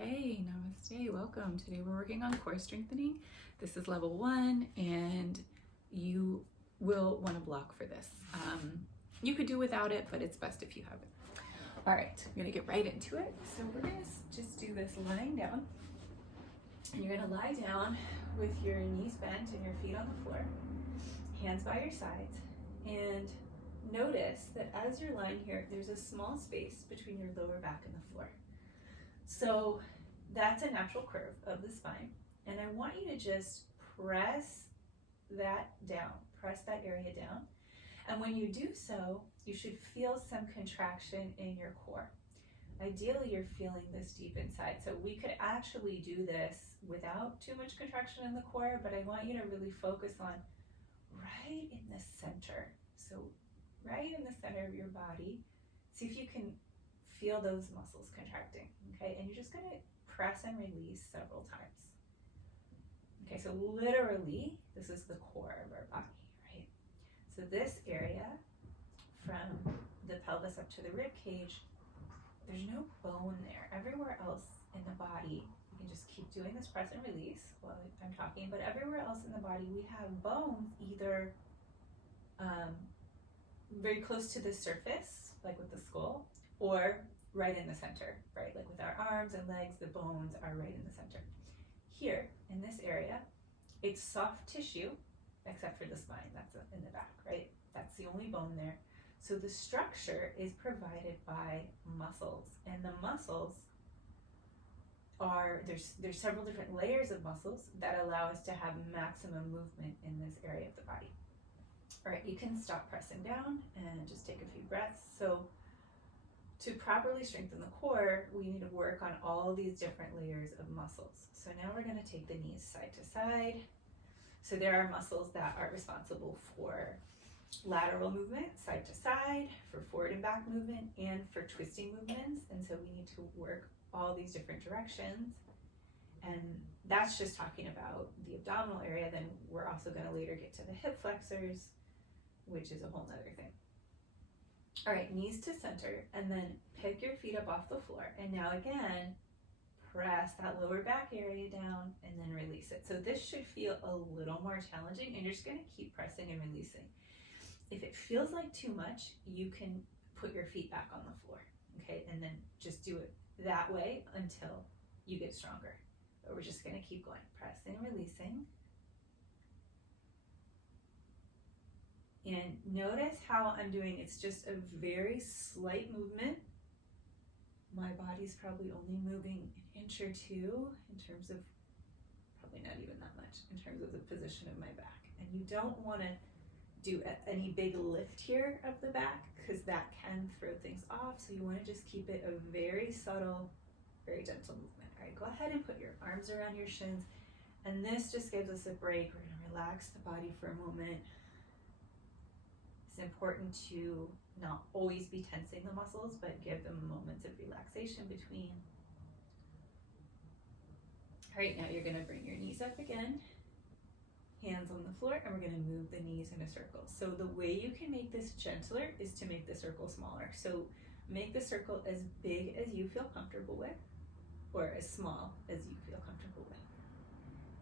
Okay, namaste, welcome. Today we're working on core strengthening. This is level 1 and you will want to block for this. You could do without it, but it's best if you have it. All right, I'm gonna get right into it. So we're gonna just do this lying down. And you're gonna lie down with your knees bent and your feet on the floor, hands by your sides, and notice that as you're lying here, there's a small space between your lower back and the floor. So that's a natural curve of the spine. And I want you to just press that down, press that area down. And when you do so, you should feel some contraction in your core. Ideally, you're feeling this deep inside. So we could actually do this without too much contraction in the core, but I want you to really focus on right in the center. So right in the center of your body, see if you can feel those muscles contracting, okay? And you're just gonna press and release several times. Okay, so literally, this is the core of our body, right? So this area, from the pelvis up to the rib cage, there's no bone there. Everywhere else in the body, you can just keep doing this press and release while I'm talking, but everywhere else in the body, we have bones either very close to the surface, like with the skull, or right in the center, right? Like with our arms and legs, the bones are right in the center. Here, in this area, it's soft tissue, except for the spine, that's in the back, right? That's the only bone there. So the structure is provided by muscles, and the muscles are, there's several different layers of muscles that allow us to have maximum movement in this area of the body. All right, you can stop pressing down and just take a few breaths. So to properly strengthen the core, we need to work on all these different layers of muscles. So now we're going to take the knees side to side. So there are muscles that are responsible for lateral movement, side to side, for forward and back movement, and for twisting movements. And so we need to work all these different directions. And that's just talking about the abdominal area. Then we're also going to later get to the hip flexors, which is a whole nother thing. All right, knees to center, and then pick your feet up off the floor. And now again, press that lower back area down and then release it. So this should feel a little more challenging, and you're just gonna keep pressing and releasing. If it feels like too much, you can put your feet back on the floor, okay? And then just do it that way until you get stronger. But we're just gonna keep going, pressing, releasing. And notice how I'm doing, it's just a very slight movement. My body's probably only moving an inch or two in terms of, probably not even that much, in terms of the position of my back. And you don't wanna do any big lift here of the back because that can throw things off. So you wanna just keep it a very subtle, very gentle movement. All right, go ahead and put your arms around your shins. And this just gives us a break. We're gonna relax the body for a moment. It's important to not always be tensing the muscles, but give them moments of relaxation between. All right, now you're gonna bring your knees up again, hands on the floor, and we're gonna move the knees in a circle. So the way you can make this gentler is to make the circle smaller. So make the circle as big as you feel comfortable with, or as small as you feel comfortable with.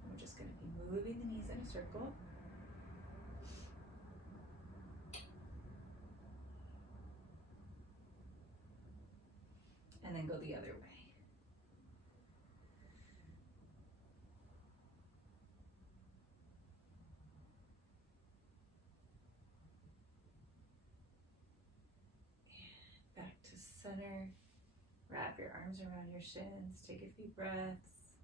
And we're just gonna be moving the knees in a circle. And then go the other way. And back to center. Wrap your arms around your shins. Take a few breaths.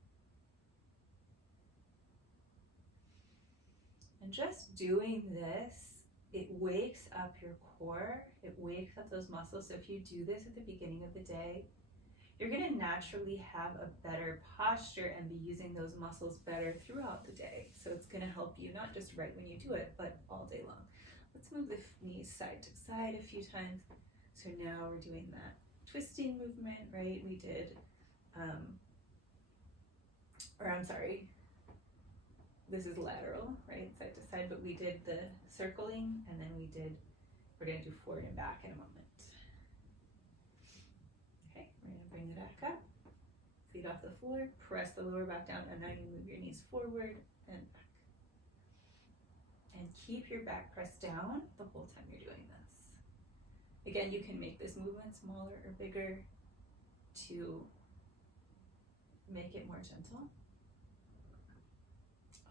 And just doing this, it wakes up your core. It wakes up those muscles. So if you do this at the beginning of the day, you're gonna naturally have a better posture and be using those muscles better throughout the day. So it's gonna help you not just right when you do it, but all day long. Let's move the knees side to side a few times. So now we're doing that twisting movement, right? We did, this is lateral, right? Side to side, but we did the circling, and then we're gonna do forward and back in a moment. Okay, we're gonna bring it back up. feet off the floor, press the lower back down, and now you move your knees forward and back. And keep your back pressed down the whole time you're doing this. Again, you can make this movement smaller or bigger to make it more gentle.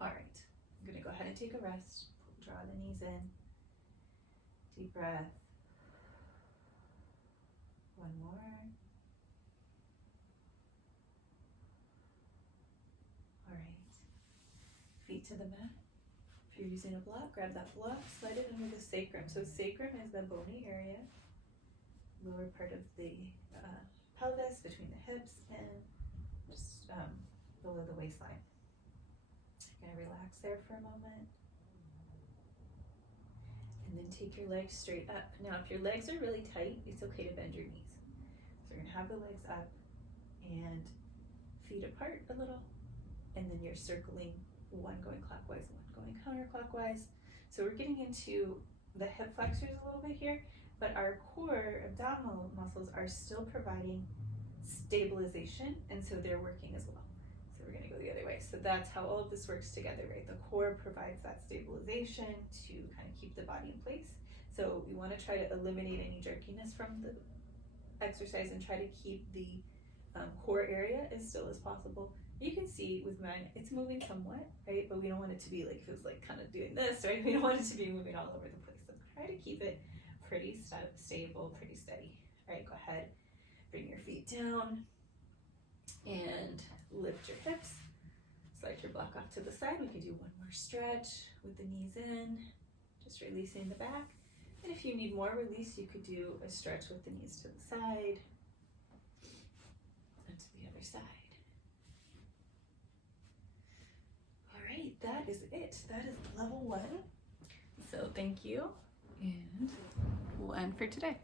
All right, I'm gonna go ahead and take a rest. Draw the knees in. Deep breath. One more. All right, feet to the mat. If you're using a block, grab that block, slide it under the sacrum. So sacrum is the bony area, lower part of the pelvis, between the hips and just below the waistline. You're gonna relax there for a moment. And then take your legs straight up. Now, if your legs are really tight, it's okay to bend your knees. So you're gonna have the legs up and feet apart a little, and then you're circling, one going clockwise, one going counterclockwise. So we're getting into the hip flexors a little bit here, but our core abdominal muscles are still providing stabilization, and so they're working as well. So we're gonna go the other way. So that's how all of this works together, right? The core provides that stabilization to kind of keep the body in place. So we wanna try to eliminate any jerkiness from the exercise and try to keep the core area as still as possible. You can see with mine, it's moving somewhat, right? But we don't want it to be like, if it was like kind of doing this, right? We don't want it to be moving all over the place. So try to keep it pretty stable, pretty steady. All right, go ahead, bring your feet down and lift your hips. Slide your block off to the side. We could do one more stretch with the knees in, just releasing the back. And if you need more release, you could do a stretch with the knees to the side and to the other side. All right, that is it. That is level 1. So thank you, and we'll end for today.